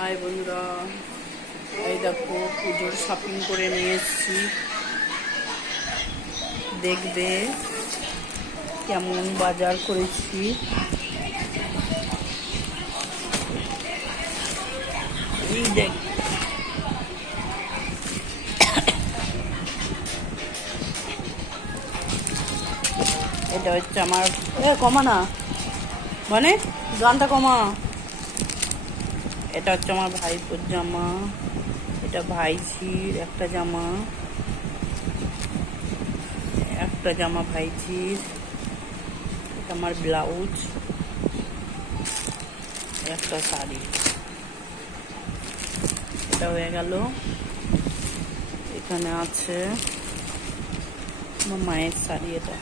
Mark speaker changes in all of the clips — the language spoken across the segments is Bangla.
Speaker 1: হাই বন্ধুরা। এই দেখো, পুজোর শপিং করে নিয়ে এসেছি। দেখবে কেমন বাজার করেছি। দেখ। এটা হচ্ছে আমার কমা না। মানে গানটা কমা। এটা হচ্ছে আমার ভাইপোর জামা, এটা ভাইঝির একটা জামা একটা জামা ভাইঝির, এটা আমার ব্লাউজ, একটা শাড়ি। এটা হয়ে গেল। এখানে আছে আমার মায়ের শাড়ি এটা।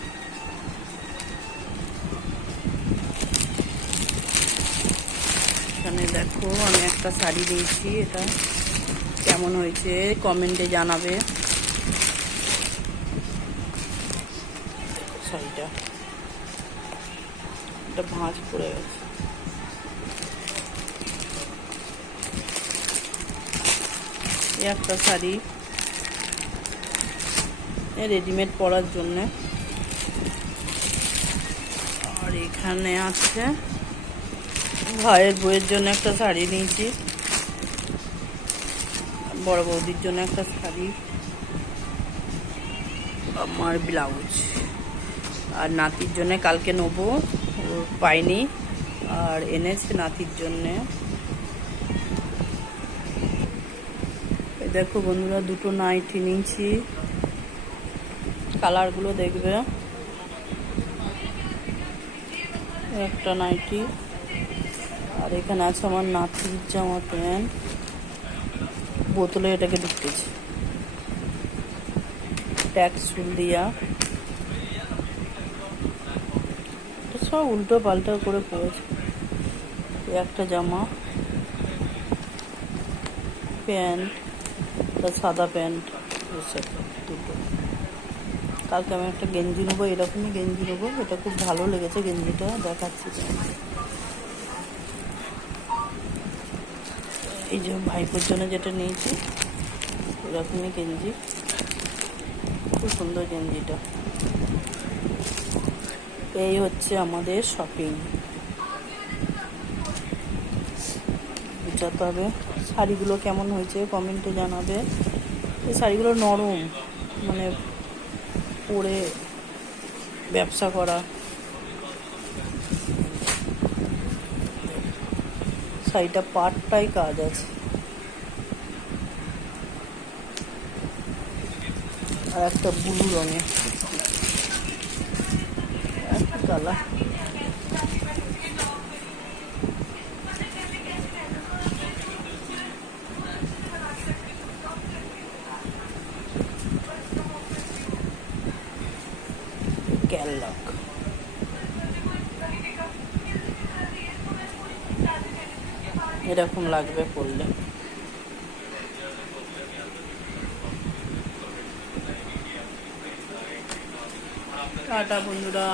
Speaker 1: এখানে দেখো, আমি একটা শাড়ি দিয়েছি, এটা কেমন হয়েছে কমেন্টে জানাবে। শাড়িটা। এটা ভাঁজ পড়ে গেছে। একটা শাড়ি রেডিমেড পরার জন্যে। আর এখানে আছে ভাইয়ের বইয়ের জন্য একটা শাড়ি নিয়েছি। বড় বৌদির জন্য একটা শাড়ি। আমার ব্লাউজ। আর নাতির জন্য কালকে নেব পাইনি আর এনেছে নাতির জন্যে। দেখো বন্ধুরা, দুটো নাইটি নিয়েছি। কালারগুলো দেখবে। একটা নাইটি। আর এখানে আছে আমার নাতির জামা প্যান্ট। বোতলে এটাকে ঢুকতেছে ট্যাক্স ফুল দিয়া। সব উল্টো পাল্টা করে পড়েছে। একটা জামা, প্যান্ট সাদা প্যান্ট দুটো। কালকে আমি একটা গেঞ্জি নেব, এরকমই গেঞ্জি নেব, এটা খুব ভালো লেগেছে গেঞ্জিটা, দেখাচ্ছি। এই যে ভাইপোর জন্য যেটা নিয়েছি এরকমই গেঞ্জি। খুব সুন্দর গেঞ্জিটা। এই হচ্ছে আমাদের শপিং হবে, শাড়িগুলো কেমন হয়েছে কমেন্টে জানাবে। এই শাড়িগুলো নরম মানে পরে ব্যবসা করা। শাড়িটা পাটটাই কাজ আছে আর একটা ব্লু রঙের একটা কালার ক্যালক এরকম লাগবে পড়লে টাটা বন্ধুরা।